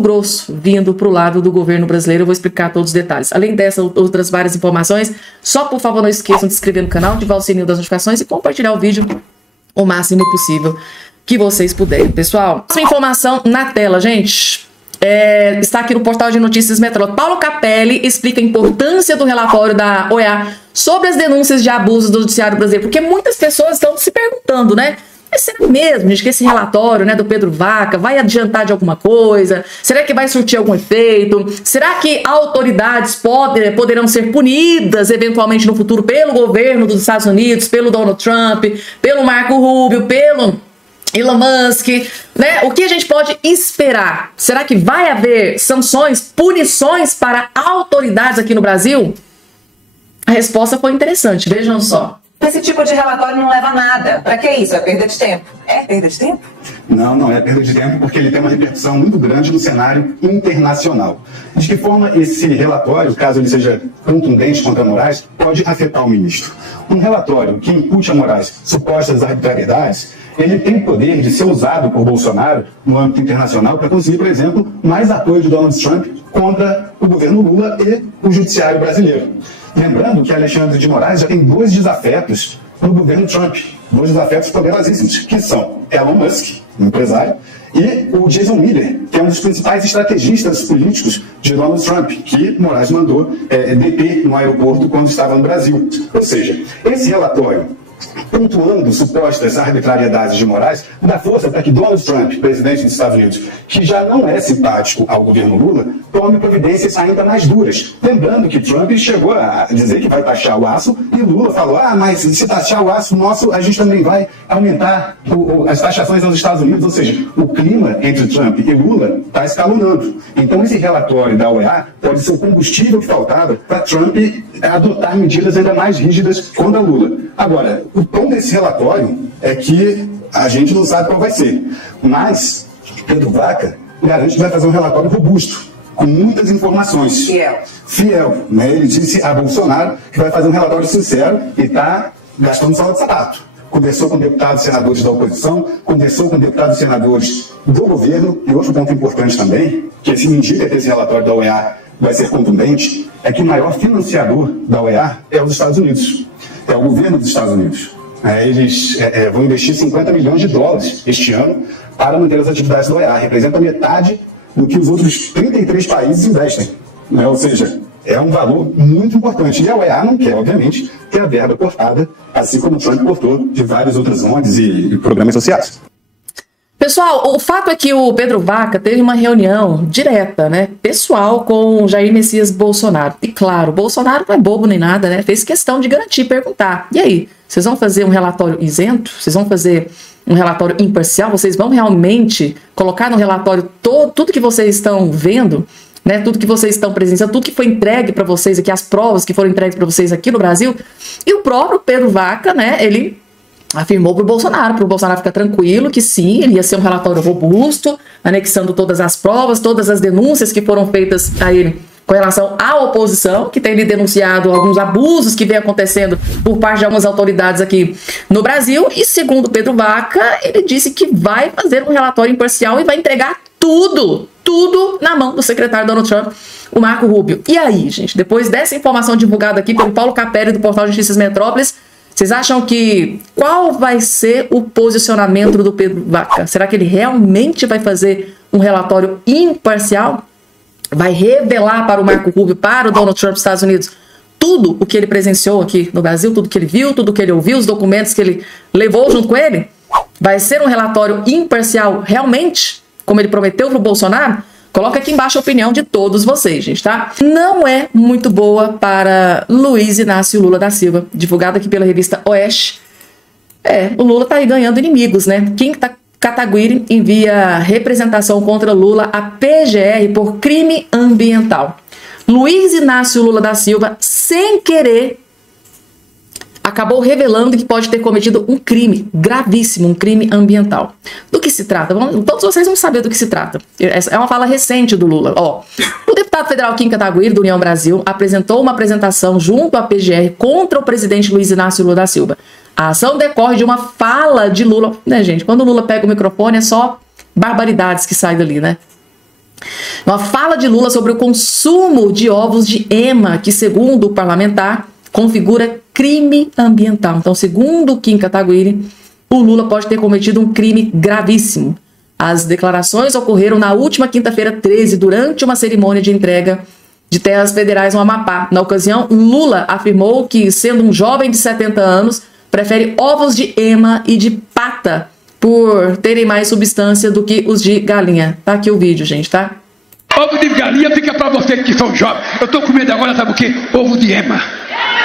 grosso vindo para o lado do governo brasileiro. Eu vou explicar todos os detalhes. Além dessas, outras várias informações, só por favor não esqueçam de se inscrever no canal, ativar o sininho das notificações e compartilhar o vídeo o máximo possível que vocês puderem. Pessoal, essa informação na tela, gente, está aqui no portal de notícias Metrópole. Paulo Capelli explica a importância do relatório da OEA sobre as denúncias de abusos do judiciário brasileiro, porque muitas pessoas estão se perguntando, né? Mas será mesmo, gente, que esse relatório, né, do Pedro Vaca vai adiantar de alguma coisa? Será que vai surtir algum efeito? Será que autoridades poderão ser punidas eventualmente no futuro pelo governo dos Estados Unidos, pelo Donald Trump, pelo Marco Rubio, pelo Elon Musk, né? O que a gente pode esperar? Será que vai haver sanções, punições para autoridades aqui no Brasil? A resposta foi interessante, vejam só. Esse tipo de relatório não leva a nada. Para que isso? É perda de tempo. É perda de tempo? Não, não é perda de tempo, porque ele tem uma repercussão muito grande no cenário internacional. De que forma esse relatório, caso ele seja contundente contra Moraes, pode afetar o ministro? Um relatório que impute a Moraes supostas arbitrariedades, ele tem o poder de ser usado por Bolsonaro no âmbito internacional para conseguir, por exemplo, mais apoio de Donald Trump contra o governo Lula e o judiciário brasileiro. Lembrando que Alexandre de Moraes já tem dois desafetos no governo Trump, dois desafetos poderosíssimos, que são Elon Musk, um empresário, e o Jason Miller, que é um dos principais estrategistas políticos de Donald Trump, que Moraes mandou deter no aeroporto quando estava no Brasil. Ou seja, esse relatório, pontuando supostas arbitrariedades de Moraes, dá força para que Donald Trump, presidente dos Estados Unidos, que já não é simpático ao governo Lula, tome providências ainda mais duras. Lembrando que Trump chegou a dizer que vai taxar o aço e Lula falou, mas se taxar o aço nosso, a gente também vai aumentar as taxações nos Estados Unidos. Ou seja, o clima entre Trump e Lula está escalonando. Então esse relatório da OEA pode ser o combustível que faltava para Trump adotar medidas ainda mais rígidas contra Lula. Agora, o tom desse relatório é que a gente não sabe qual vai ser, mas Pedro Vaca garante que vai fazer um relatório robusto, com muitas informações. Fiel, né? Ele disse a Bolsonaro que vai fazer um relatório sincero e está gastando sala de sapato. Conversou com deputados e senadores da oposição, conversou com deputados e senadores do governo, e outro ponto importante também, que indica que esse relatório da OEA vai ser contundente, é que o maior financiador da OEA é os Estados Unidos, é o governo dos Estados Unidos. Eles vão investir 50 milhões de dólares este ano para manter as atividades da OEA. Representa metade do que os outros 33 países investem. Né? Ou seja, é um valor muito importante. E a OEA não quer, obviamente, ter a verba cortada, assim como o Trump cortou de várias outras ONGs e programas sociais. Pessoal, o fato é que o Pedro Vaca teve uma reunião direta, né, pessoal, com Jair Messias Bolsonaro. E claro, Bolsonaro não é bobo nem nada, né? Fez questão de garantir, perguntar. E aí, vocês vão fazer um relatório isento? Vocês vão fazer um relatório imparcial? Vocês vão realmente colocar no relatório tudo que vocês estão vendo, né? Tudo que vocês estão presenciando, tudo que foi entregue para vocês aqui, as provas que foram entregues para vocês aqui no Brasil? E o próprio Pedro Vaca, né, ele afirmou para o Bolsonaro ficar tranquilo que sim, ele ia ser um relatório robusto, anexando todas as provas, todas as denúncias que foram feitas a ele com relação à oposição, que tem lhe denunciado alguns abusos que vem acontecendo por parte de algumas autoridades aqui no Brasil. E segundo Pedro Vaca, ele disse que vai fazer um relatório imparcial e vai entregar tudo na mão do secretário Donald Trump, o Marco Rubio. E aí, gente, depois dessa informação divulgada aqui pelo Paulo Capelli do portal de Notícias Metrópoles, vocês acham que qual vai ser o posicionamento do Pedro Vaca? Será que ele realmente vai fazer um relatório imparcial? Vai revelar para o Marco Rubio, para o Donald Trump dos Estados Unidos, tudo o que ele presenciou aqui no Brasil, tudo que ele viu, tudo que ele ouviu, os documentos que ele levou junto com ele? Vai ser um relatório imparcial realmente, como ele prometeu para o Bolsonaro? Coloca aqui embaixo a opinião de todos vocês, gente, tá? Não é muito boa para Luiz Inácio Lula da Silva, divulgado aqui pela revista Oeste. O Lula tá aí ganhando inimigos, né? Kim Kataguiri envia representação contra Lula à PGR por crime ambiental. Luiz Inácio Lula da Silva, sem querer, acabou revelando que pode ter cometido um crime gravíssimo, um crime ambiental. Do que se trata? Todos vocês vão saber do que se trata. É uma fala recente do Lula. O deputado federal Kim Kataguiri, do União Brasil, apresentou uma apresentação junto à PGR contra o presidente Luiz Inácio Lula da Silva. A ação decorre de uma fala de Lula. Né, gente? Quando o Lula pega o microfone, é só barbaridades que saem dali, né? Uma fala de Lula sobre o consumo de ovos de ema, que segundo o parlamentar, configura crime ambiental. Então, segundo Kim Kataguiri, o Lula pode ter cometido um crime gravíssimo. As declarações ocorreram na última quinta-feira 13, durante uma cerimônia de entrega de terras federais no Amapá. Na ocasião, Lula afirmou que, sendo um jovem de 70 anos, prefere ovos de ema e de pata por terem mais substância do que os de galinha. Tá aqui o vídeo, gente, tá? Ovo de galinha fica pra vocês que são jovens. Eu tô comendo agora, sabe o quê? Ovo de ema.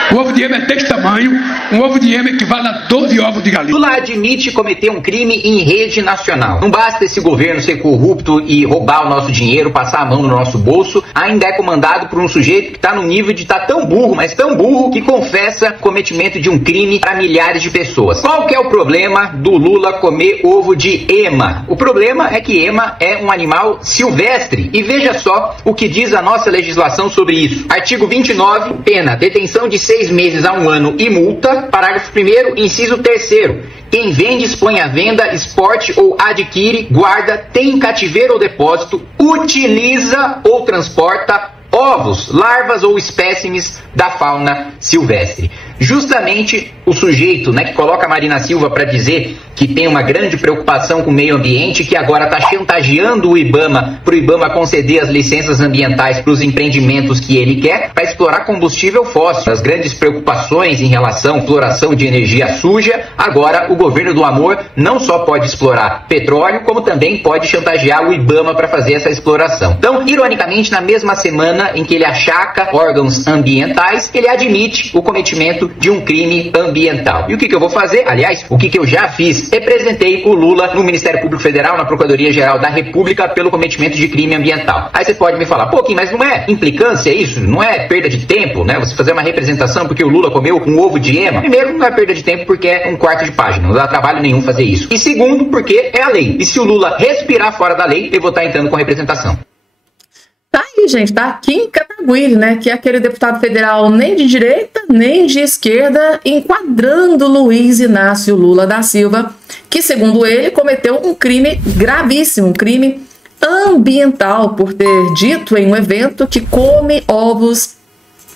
O ovo de ema é desse tamanho, um ovo de ema equivale a 12 ovos de galinha. Lula admite cometer um crime em rede nacional. Não basta esse governo ser corrupto e roubar o nosso dinheiro, passar a mão no nosso bolso, ainda é comandado por um sujeito que está no nível de estar tão burro, mas tão burro, que confessa cometimento de um crime para milhares de pessoas. Qual que é o problema do Lula comer ovo de ema? O problema é que ema é um animal silvestre. E veja só o que diz a nossa legislação sobre isso. Artigo 29, pena, detenção de 6 meses a 1 ano e multa. Parágrafo 1º, inciso 3º. Quem vende, expõe à venda, exporte ou adquire, guarda, tem em cativeiro ou depósito, utiliza ou transporta ovos, larvas ou espécimes da fauna silvestre. Justamente o sujeito, né, que coloca a Marina Silva para dizer que tem uma grande preocupação com o meio ambiente, que agora está chantageando o IBAMA para o IBAMA conceder as licenças ambientais para os empreendimentos que ele quer para explorar combustível fóssil. As grandes preocupações em relação à exploração de energia suja, agora o governo do amor não só pode explorar petróleo, como também pode chantagear o IBAMA para fazer essa exploração. Então, ironicamente, na mesma semana em que ele achaca órgãos ambientais, ele admite o cometimento de um crime ambiental. E o que eu vou fazer? Aliás, o que eu já fiz? Representei o Lula no Ministério Público Federal, na Procuradoria-Geral da República, pelo cometimento de crime ambiental. Aí você pode me falar, pô, Kim, mas não é implicância isso? Não é perda de tempo, né? Você fazer uma representação porque o Lula comeu um ovo de ema? Primeiro, não é perda de tempo porque é um quarto de página. Não dá trabalho nenhum fazer isso. E segundo, porque é a lei. E se o Lula respirar fora da lei, eu vou estar entrando com representação. Tá aí, gente, tá? Kim Kataguiri, né? Que é aquele deputado federal nem de direita, nem de esquerda, enquadrando Luiz Inácio Lula da Silva, que, segundo ele, cometeu um crime gravíssimo, um crime ambiental, por ter dito em um evento que come ovos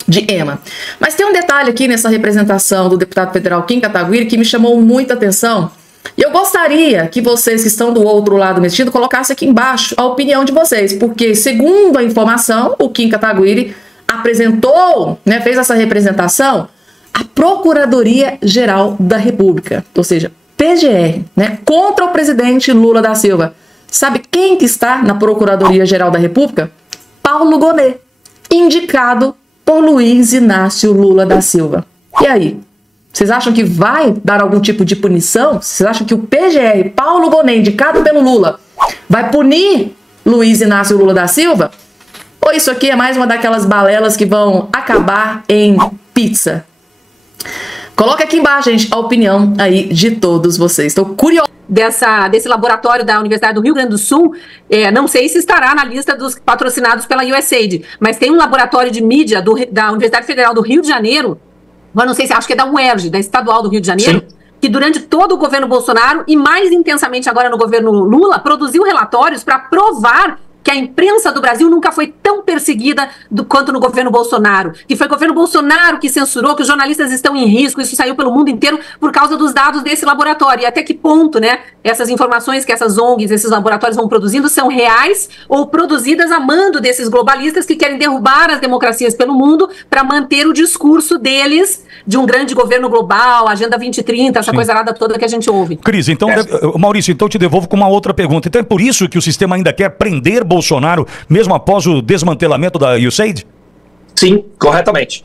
de ema. Mas tem um detalhe aqui nessa representação do deputado federal Kim Kataguiri que me chamou muita atenção. E eu gostaria que vocês que estão do outro lado metido colocassem aqui embaixo a opinião de vocês, porque, segundo a informação, o Kim Kataguiri apresentou, né, fez essa representação à Procuradoria-Geral da República, ou seja, PGR, né, contra o presidente Lula da Silva. Sabe quem que está na Procuradoria-Geral da República? Paulo Gonet, indicado por Luiz Inácio Lula da Silva. E aí? Vocês acham que vai dar algum tipo de punição? Vocês acham que o PGR, Paulo Gonet, indicado pelo Lula, vai punir Luiz Inácio Lula da Silva? Ou isso aqui é mais uma daquelas balelas que vão acabar em pizza? Coloca aqui embaixo, gente, a opinião aí de todos vocês. Estou curioso. Desse laboratório da Universidade do Rio Grande do Sul, não sei se estará na lista dos patrocinados pela USAID, mas tem um laboratório de mídia da Universidade Federal do Rio de Janeiro, mas não sei se acho que é da UERJ, da Estadual do Rio de Janeiro, sim, que durante todo o governo Bolsonaro e mais intensamente agora no governo Lula, produziu relatórios para provar que a imprensa do Brasil nunca foi tão perseguida quanto no governo Bolsonaro, que foi o governo Bolsonaro que censurou, que os jornalistas estão em risco, isso saiu pelo mundo inteiro por causa dos dados desse laboratório. E até que ponto, né, essas informações que essas ONGs, esses laboratórios vão produzindo são reais ou produzidas a mando desses globalistas que querem derrubar as democracias pelo mundo para manter o discurso deles de um grande governo global, Agenda 2030, essa coisa arada toda que a gente ouve. Cris, então, Maurício, então eu te devolvo com uma outra pergunta. Então é por isso que o sistema ainda quer prender Bolsonaro, mesmo após o desmantelamento da USAID? Sim, corretamente.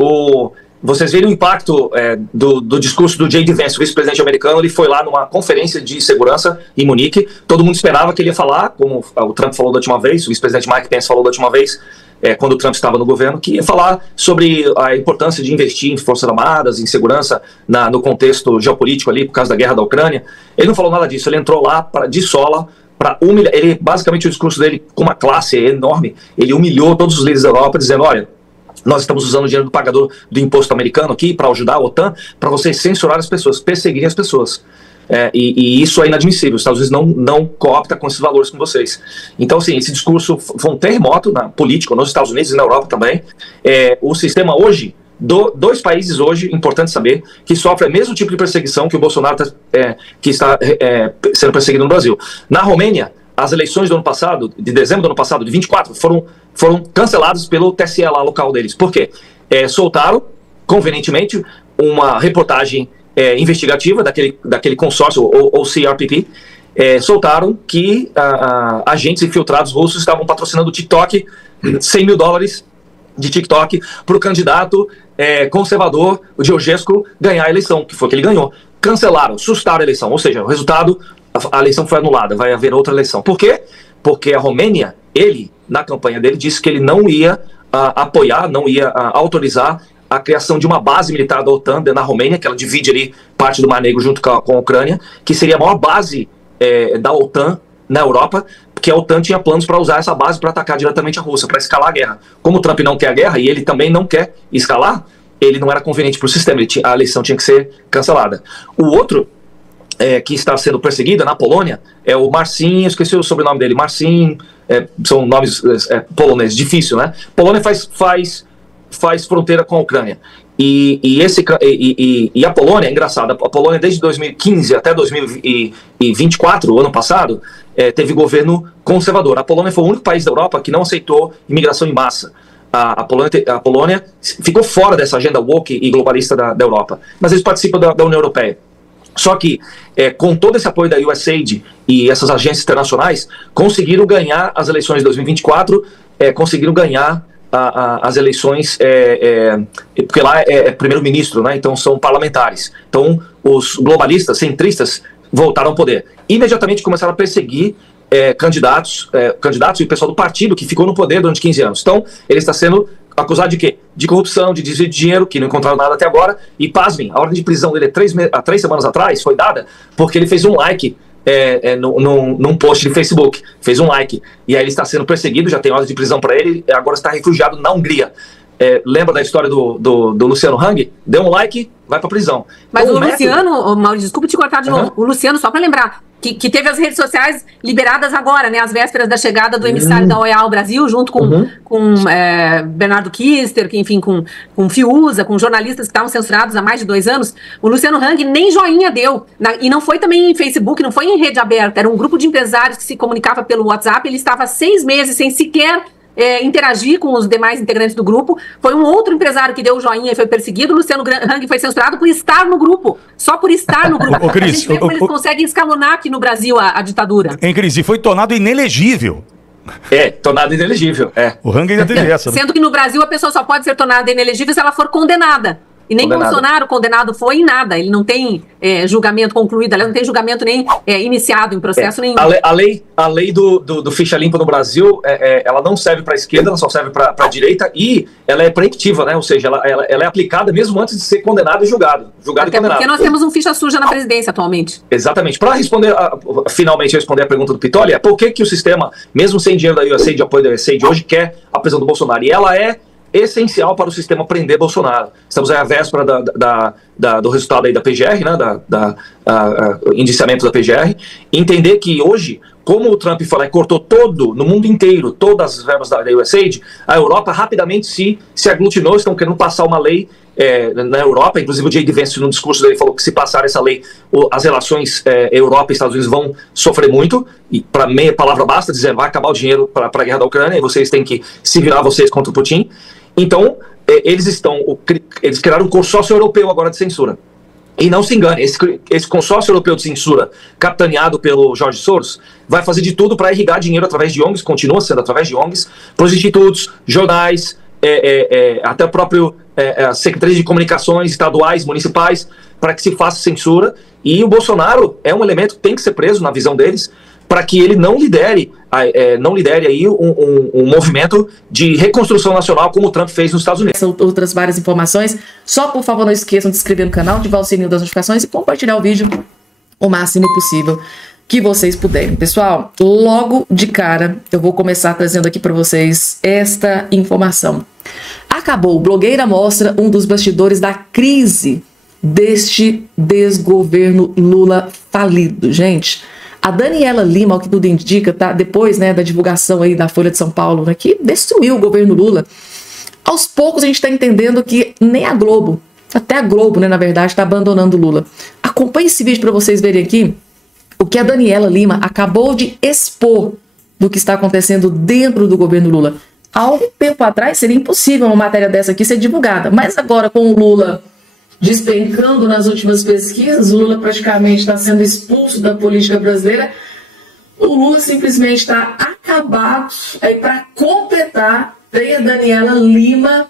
Vocês viram o impacto do discurso do J.D. Vance, o vice-presidente americano. Ele foi lá numa conferência de segurança em Munique. Todo mundo esperava que ele ia falar, como o Trump falou da última vez, o vice-presidente Mike Pence falou da última vez, quando o Trump estava no governo, que ia falar sobre a importância de investir em forças armadas, em segurança no contexto geopolítico ali, por causa da guerra da Ucrânia. Ele não falou nada disso, ele entrou lá de sola para humilhar. Ele, basicamente, o discurso dele, com uma classe enorme, ele humilhou todos os líderes da Europa, dizendo, olha, nós estamos usando o dinheiro do pagador do imposto americano aqui para ajudar a OTAN, para vocês censurar as pessoas, perseguirem as pessoas. E isso é inadmissível. Os Estados Unidos não coopta com esses valores com vocês. Então, assim, esse discurso foi um terremoto político nos Estados Unidos e na Europa também. O sistema hoje, dois países hoje, importante saber, que sofrem o mesmo tipo de perseguição que o Bolsonaro que está sendo perseguido no Brasil. Na Romênia, as eleições do ano passado, de dezembro do ano passado, de 24, foram canceladas pelo TSE lá, local deles. Por quê? Soltaram, convenientemente, uma reportagem investigativa daquele consórcio, ou CRPP, soltaram que agentes infiltrados russos estavam patrocinando o TikTok, $100 mil de TikTok para o candidato conservador, o Georgescu, ganhar a eleição, que foi que ele ganhou. Cancelaram, sustaram a eleição, ou seja, o resultado, a eleição foi anulada, vai haver outra eleição. Por quê? Porque a Romênia, ele, na campanha dele, disse que ele não ia apoiar, não ia autorizar a criação de uma base militar da OTAN na Romênia, que ela divide ali parte do Mar Negro junto com a Ucrânia, que seria a maior base da OTAN na Europa, porque a OTAN tinha planos para usar essa base para atacar diretamente a Rússia, para escalar a guerra. Como o Trump não quer a guerra e ele também não quer escalar, ele não era conveniente para o sistema, a eleição tinha que ser cancelada. O outro que está sendo perseguido na Polônia é o Marcin, esqueci o sobrenome dele, Marcin, são nomes poloneses, difícil, né? Polônia faz fronteira com a Ucrânia. E a Polônia, é engraçado, a Polônia desde 2015 até 2024, o ano passado, teve governo conservador. A Polônia foi o único país da Europa que não aceitou imigração em massa. A Polônia ficou fora dessa agenda woke e globalista da Europa, mas eles participam da União Europeia. Só que, com todo esse apoio da USAID e essas agências internacionais, conseguiram ganhar as eleições de 2024, conseguiram ganhar as eleições, porque lá é primeiro-ministro, né? Então são parlamentares. Então os globalistas, centristas, voltaram ao poder. Imediatamente começaram a perseguir candidatos e o pessoal do partido que ficou no poder durante 15 anos. Então ele está sendo acusado de quê? De corrupção, de desvio de dinheiro, que não encontraram nada até agora. E pasmem, a ordem de prisão dele há 3 semanas atrás foi dada porque ele fez um like num post de Facebook, fez um like, e aí ele está sendo perseguido, já tem ordem de prisão para ele, agora está refugiado na Hungria. Lembra da história do Luciano Hang? Deu um like, vai para prisão. Mas então, o Luciano, Maurício, desculpa te cortar de novo, o Luciano, só para lembrar, que teve as redes sociais liberadas agora, né, às vésperas da chegada do emissário da OEA ao Brasil, junto com Bernardo Kister, que, enfim, com Fiuza, com jornalistas que estavam censurados há mais de 2 anos. O Luciano Hang nem joinha deu, e não foi também em Facebook, não foi em rede aberta, era um grupo de empresários que se comunicava pelo WhatsApp. Ele estava 6 meses sem sequer interagir com os demais integrantes do grupo. Foi um outro empresário que deu o joinha e foi perseguido. O Luciano Hang foi censurado por estar no grupo, só por estar no grupo. Cris, a gente vê como eles conseguem escalonar aqui no Brasil a ditadura. Cris, e foi tornado inelegível. Tornado inelegível. O Hang ainda teve essa. Sendo que no Brasil a pessoa só pode ser tornada inelegível se ela for condenada. E nem Bolsonaro condenado foi em nada. Ele não tem julgamento concluído, aliás, não tem julgamento nem iniciado em processo nenhum. A lei do ficha limpa no Brasil, ela não serve para a esquerda, ela só serve para a direita, e ela é preemptiva, né? Ou seja, ela é aplicada mesmo antes de ser condenado e julgado. Até e condenado. Porque nós temos um ficha suja na presidência atualmente. Exatamente. Para finalmente responder a pergunta do Pitoli, por que o sistema, mesmo sem dinheiro da USAID, de apoio da USAID, hoje quer a prisão do Bolsonaro? E ela é essencial para o sistema prender Bolsonaro. Estamos aí à véspera do resultado aí da PGR, né, indiciamento da PGR, entender que hoje, como o Trump falou, cortou no mundo inteiro, todas as verbas da USAID, a Europa rapidamente se aglutinou, estão querendo passar uma lei na Europa, inclusive o J.D. Vance, no discurso dele, falou que se passar essa lei, as relações Europa e Estados Unidos vão sofrer muito, e para meia palavra basta dizer, vai acabar o dinheiro para a guerra da Ucrânia, e vocês têm que se virar vocês contra o Putin. Então, eles criaram um consórcio europeu agora de censura. E não se engane, esse consórcio europeu de censura, capitaneado pelo George Soros, vai fazer de tudo para irrigar dinheiro através de ONGs, continua sendo através de ONGs, para os institutos, jornais, até o próprio secretarias de comunicações estaduais, municipais, para que se faça censura. E o Bolsonaro é um elemento que tem que ser preso, na visão deles, para que ele não lidere aí um movimento de reconstrução nacional como o Trump fez nos Estados Unidos. Outras várias informações. Só, por favor, não esqueçam de se inscrever no canal, ativar o sininho das notificações e compartilhar o vídeo o máximo possível que vocês puderem. Pessoal, logo de cara, eu vou começar trazendo aqui para vocês esta informação. Acabou. Blogueira mostra um dos bastidores da crise deste desgoverno Lula falido, gente. A Daniela Lima, ao que tudo indica, tá, depois, né, da divulgação aí da Folha de São Paulo, né, que destruiu o governo Lula, aos poucos a gente está entendendo que nem a Globo, até a Globo, né, na verdade, está abandonando o Lula. Acompanhe esse vídeo para vocês verem aqui o que a Daniela Lima acabou de expor do que está acontecendo dentro do governo Lula. Há um tempo atrás seria impossível uma matéria dessa aqui ser divulgada, mas agora com o Lula despencando nas últimas pesquisas, o Lula praticamente está sendo expulso da política brasileira, o Lula simplesmente está acabado. Aí para completar, tem a Daniela Lima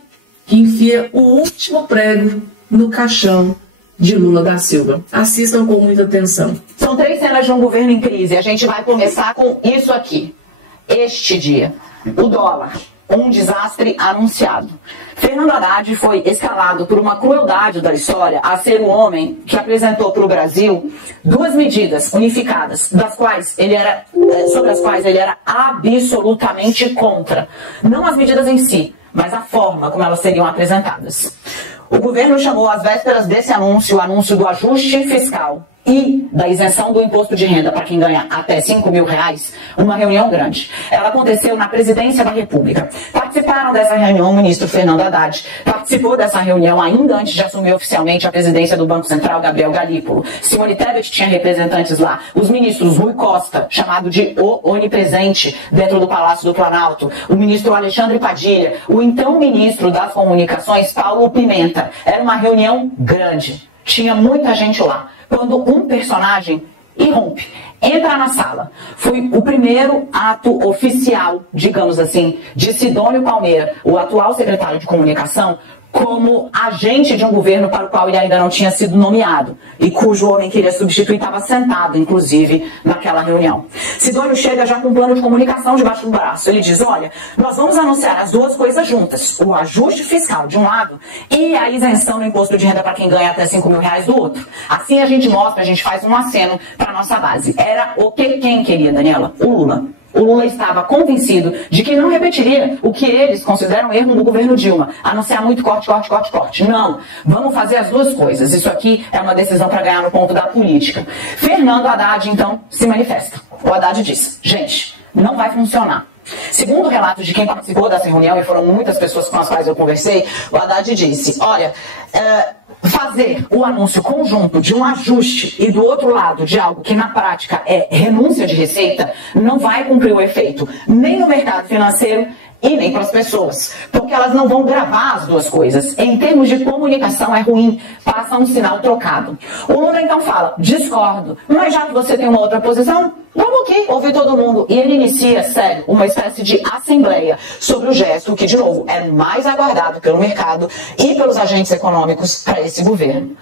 que enfia o último prego no caixão de Lula da Silva. Assistam com muita atenção. São 3 cenas de um governo em crise. A gente vai começar com isso aqui. Este dia, o dólar, um desastre anunciado. Fernando Haddad foi escalado por uma crueldade da história a ser o homem que apresentou para o Brasil 2 medidas unificadas, sobre as quais ele era absolutamente contra. Não as medidas em si, mas a forma como elas seriam apresentadas. O governo chamou às vésperas desse anúncio, o anúncio do ajuste fiscal e da isenção do imposto de renda para quem ganha até R$5.000, uma reunião grande. Ela aconteceu na Presidência da República. Participaram dessa reunião o ministro Fernando Haddad, participou dessa reunião ainda antes de assumir oficialmente a presidência do Banco Central, Gabriel Galípolo. Simone Tebet tinha representantes lá, os ministros Rui Costa, chamado de o onipresente dentro do Palácio do Planalto, o ministro Alexandre Padilha, o então ministro das Comunicações, Paulo Pimenta. Era uma reunião grande, tinha muita gente lá. Quando um personagem irrompe, entra na sala. Foi o primeiro ato oficial, digamos assim, de Sidônio Palmeira, o atual secretário de Comunicação, como agente de um governo para o qual ele ainda não tinha sido nomeado e cujo homem que ele ia substituir estava sentado, inclusive, naquela reunião. Sidônio chega já com um plano de comunicação debaixo do braço. Ele diz, olha, nós vamos anunciar as 2 coisas juntas, o ajuste fiscal de um lado e a isenção do imposto de renda para quem ganha até R$5.000 do outro. Assim a gente mostra, a gente faz um aceno para a nossa base. Era o que quem queria, Daniela? O Lula. O Lula estava convencido de que não repetiria o que eles consideram erro do governo Dilma, anunciar muito corte, corte, corte, corte. Não, vamos fazer as 2 coisas. Isso aqui é uma decisão para ganhar no ponto da política. Fernando Haddad, então, se manifesta. O Haddad diz, gente, não vai funcionar. Segundo relatos de quem participou dessa reunião, e foram muitas pessoas com as quais eu conversei, o Haddad disse, olha, fazer o anúncio conjunto de um ajuste e do outro lado de algo que na prática é renúncia de receita, não vai cumprir o efeito nem no mercado financeiro e nem para as pessoas, porque elas não vão gravar as 2 coisas. Em termos de comunicação é ruim, passa um sinal trocado. O Lula então fala, discordo, mas já que você tem uma outra posição, vamos aqui ouvir todo mundo. E ele inicia, sério, uma espécie de assembleia sobre o gesto que, de novo, é mais aguardado pelo mercado e pelos agentes econômicos para esse governo.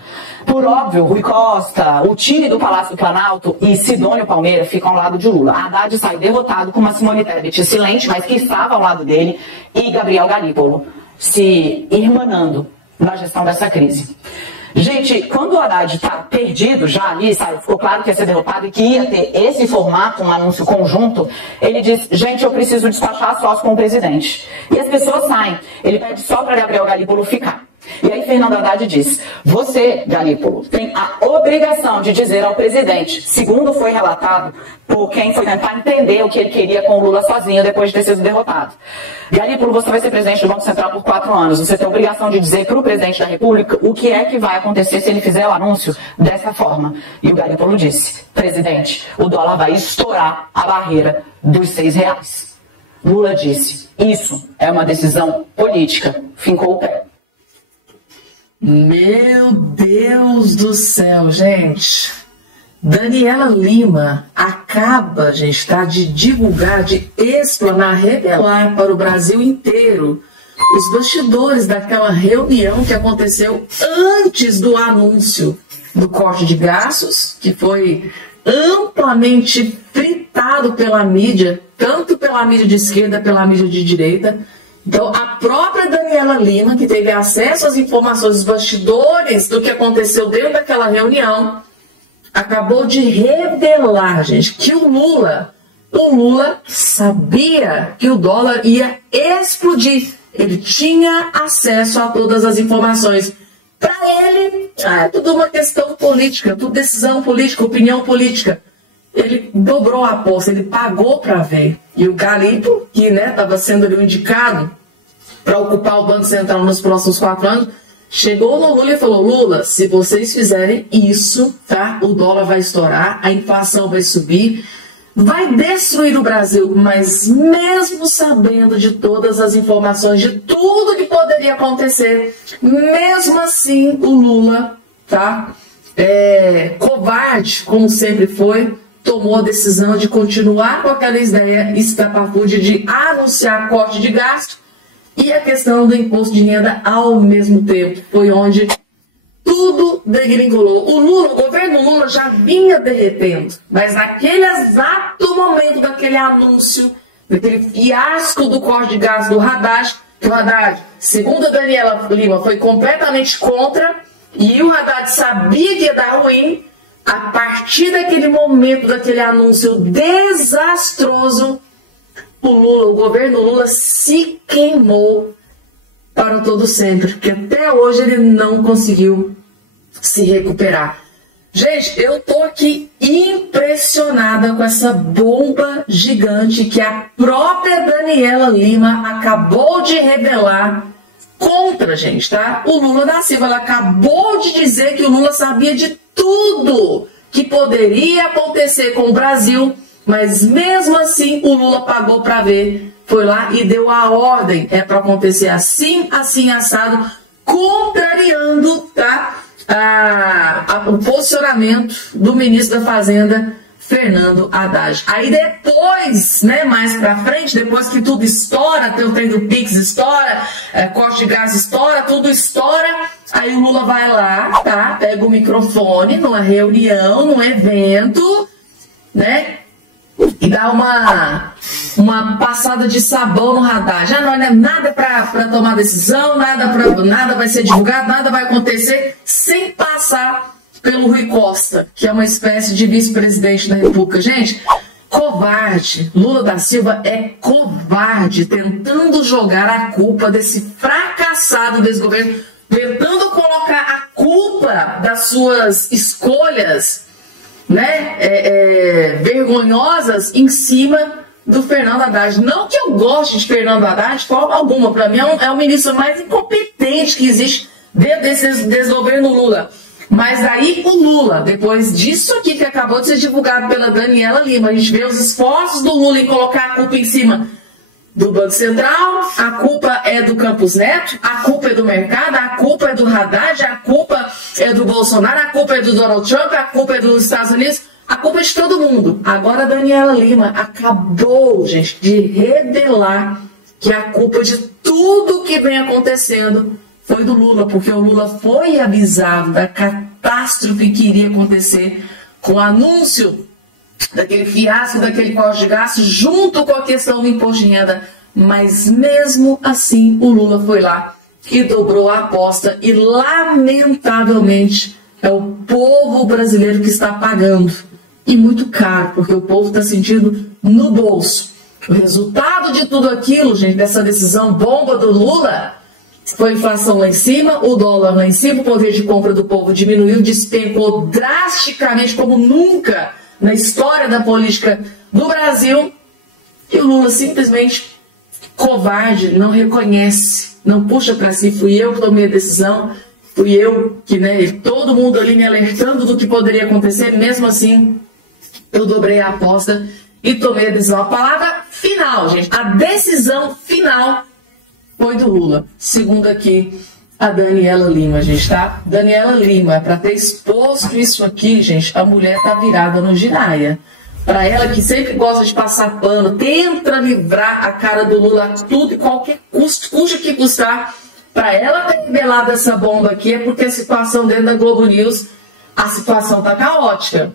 Por óbvio, Rui Costa, o time do Palácio do Planalto e Sidônio Palmeira ficam ao lado de Lula. Haddad sai derrotado com uma Simone Tebet silente, mas que estava ao lado dele, e Gabriel Galípolo se irmanando na gestão dessa crise. Gente, quando o Haddad está perdido já ali, sabe, ficou claro que ia ser derrotado e que ia ter esse formato, um anúncio conjunto, ele diz, gente, eu preciso despachar sós com o presidente. E as pessoas saem. Ele pede só para Gabriel Galípolo ficar. E aí Fernando Haddad diz, você, Galípolo, tem a obrigação de dizer ao presidente, segundo foi relatado por quem foi tentar entender o que ele queria com o Lula sozinho depois de ter sido derrotado. Galípolo, você vai ser presidente do Banco Central por 4 anos, você tem a obrigação de dizer para o presidente da República o que é que vai acontecer se ele fizer o anúncio dessa forma. E o Galípolo disse, presidente, o dólar vai estourar a barreira dos R$6. Lula disse, isso é uma decisão política, fincou o pé. Meu Deus do céu, gente. Daniela Lima acaba, gente, tá, de divulgar, de explanar, revelar para o Brasil inteiro os bastidores daquela reunião que aconteceu antes do anúncio do corte de gastos, que foi amplamente fritado pela mídia, tanto pela mídia de esquerda, pela mídia de direita. Então, a própria Daniela Lima, que teve acesso às informações dos bastidores do que aconteceu dentro daquela reunião, acabou de revelar, gente, que o Lula sabia que o dólar ia explodir. Ele tinha acesso a todas as informações. Para ele, é tudo uma questão política, tudo decisão política, opinião política. Ele dobrou a aposta, ele pagou para ver. E o Garimpo, que estava sendo ali indicado para ocupar o Banco Central nos próximos 4 anos, chegou no Lula e falou: Lula, se vocês fizerem isso, tá, o dólar vai estourar, a inflação vai subir, vai destruir o Brasil. Mas mesmo sabendo de todas as informações, de tudo que poderia acontecer, mesmo assim o Lula, tá, covarde, como sempre foi, tomou a decisão de continuar com aquela ideia estapafúrdia de anunciar corte de gasto e a questão do imposto de renda ao mesmo tempo. Foi onde tudo degringolou. O governo Lula já vinha derretendo, mas naquele exato momento daquele anúncio, daquele fiasco do corte de gasto do Haddad, que o Haddad, segundo a Daniela Lima, foi completamente contra, e o Haddad sabia que ia dar ruim. A partir daquele momento, daquele anúncio desastroso, o governo Lula se queimou para todo sempre, porque até hoje ele não conseguiu se recuperar. Gente, eu tô aqui impressionada com essa bomba gigante que a própria Daniela Lima acabou de revelar contra, gente, tá? O Lula da Silva. Ela acabou de dizer que o Lula sabia de tudo que poderia acontecer com o Brasil, mas mesmo assim o Lula pagou para ver, foi lá e deu a ordem, para acontecer assim, assim, assado, contrariando, tá, o posicionamento do ministro da Fazenda, Fernando Haddad. Aí depois, mais pra frente, depois que tudo estoura, tem o trem do Pix estoura, corte de gás estoura, tudo estoura, aí o Lula vai lá, tá, pega o microfone numa reunião, num evento, e dá uma passada de sabão no Haddad. Já não é nada para tomar decisão, nada vai ser divulgado, nada vai acontecer sem passar pelo Rui Costa, que é uma espécie de vice-presidente da República. Gente, covarde. Lula da Silva é covarde, tentando jogar a culpa desse fracassado desgoverno, tentando colocar a culpa das suas escolhas, vergonhosas em cima do Fernando Haddad. Não que eu goste de Fernando Haddad de forma alguma. Para mim é o ministro mais incompetente que existe dentro desse desgoverno Lula. Mas aí o Lula, depois disso aqui que acabou de ser divulgado pela Daniela Lima, a gente vê os esforços do Lula em colocar a culpa em cima do Banco Central, a culpa é do Campos Neto, a culpa é do mercado, a culpa é do Haddad, a culpa é do Bolsonaro, a culpa é do Donald Trump, a culpa é dos Estados Unidos, a culpa é de todo mundo. Agora a Daniela Lima acabou, gente, de revelar que a culpa de tudo que vem acontecendo foi do Lula, porque o Lula foi avisado da catástrofe que iria acontecer com o anúncio daquele fiasco, daquele corte de gasto, junto com a questão do imposto de renda. Mas mesmo assim, o Lula foi lá e dobrou a aposta e, lamentavelmente, é o povo brasileiro que está pagando. E muito caro, porque o povo está sentindo no bolso. O resultado de tudo aquilo, gente, dessa decisão bomba do Lula, foi a inflação lá em cima, o dólar lá em cima, o poder de compra do povo diminuiu, despencou drasticamente como nunca na história da política do Brasil, e o Lula simplesmente covarde, não reconhece, não puxa para si. Fui eu que tomei a decisão, fui eu que, todo mundo ali me alertando do que poderia acontecer, mesmo assim eu dobrei a aposta e tomei a decisão. A palavra final, gente, a decisão final foi do Lula, segundo aqui a Daniela Lima, gente, tá? Daniela Lima, para ter exposto isso aqui, gente, a mulher tá virada no giraia. Para ela, que sempre gosta de passar pano, tenta livrar a cara do Lula a tudo e qualquer custo, custe o que custar. Para ela ter revelado essa bomba aqui é porque a situação dentro da Globo News, a situação tá caótica.